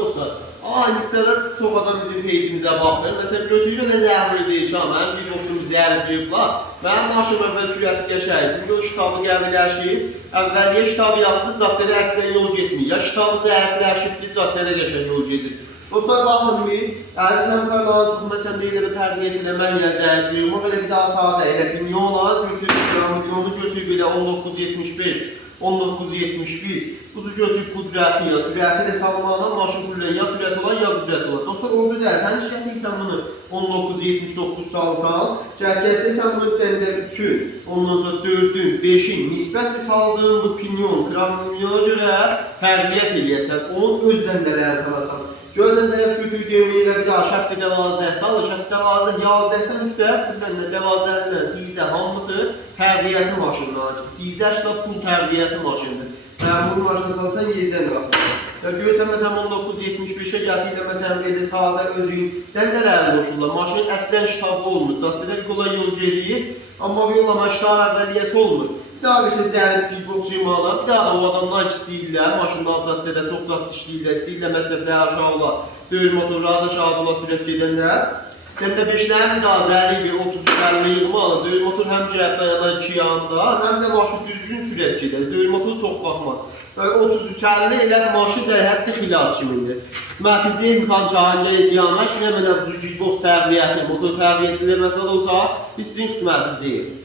dostlar. Aynı listede çok adam bizim peycimizə baxır. Məsələn, götürüyor nə zəhri deyir ki, mənim videoçum zəhərləyiblər. Mənim maşım əvvəl sürəti qəşəyib. Yol kitabı qəbirləşib. Əvvəlliyə kitabı yaptı, caddədə əslən yol getmir. Ya kitabı zəhərləşibdir, caddədə qəşəng yol gedir. Dostlar, baxın bir, əgər sən qardağı çox məsələn deyilləri tərbiyyət eləmək ilə zəhərləyir. O belə bir daha sadə elə pinyonla götürüb belə 1975. 1971. Buzu götürüb qudrəti ya sürəti ilə salmağına maşın kullen ya sürət olan ya qudrət olan. Dostlar, onca deyil. Sən işlətiysən bunu 1979 salsan, şərkətdəysən bunu dəndə 3-ün, ondan sonra 4-ün, 5-in nisbət bir saldığın bu pinyon, krampinyona görə tərbiyyət eləyəsən, onun öz dəndələri salasan. Görsən tərəf götür deməyi ilə bir daha şəftə dəvazdə sal, şəftə dəvazdə yazdəkdən üstə, bundan dəvazdəkdən sizdə hamısı tərbiyyəti maşınlardır. Sizdə şda pul tərbiyyəti maşındır. Yəni bunu maşına salsan yerdən qalxır. Görsən məsələn 1975-ə gəldiyi məsələn belə sadə özün dəndələri qoşurlar. Maşın əslən ştabı olmur. Caddədə kolay yol gedir, amma bu yollama ştab əvvəliyyəsi olmur. Bir daha bir şey zərib kickboksçuymalar, bir daha da o adamlar istəyirlər, maşınlar caddədə çox caddə işləyirlər, istəyirlər məsələflər aşağılar, döyül motorları da aşağılar sürət gedənlər. Dəndə 5-lərin bir daha zəribi 30-50 yığmalı, döyül motor həm cəhətdə yana 2 yanında, həm də maşın düzgün sürət gedər, döyül motor çox baxmaz. 33-50 elə maşın der hətta xilas kimindir. Mərkəzdə mexanik halində ziyanlar, ki, nə mənə bu kickboks tərbiyyəti, motor tərbiyyətilə məsələ olsa, biz sizin xidmətinizdəyik.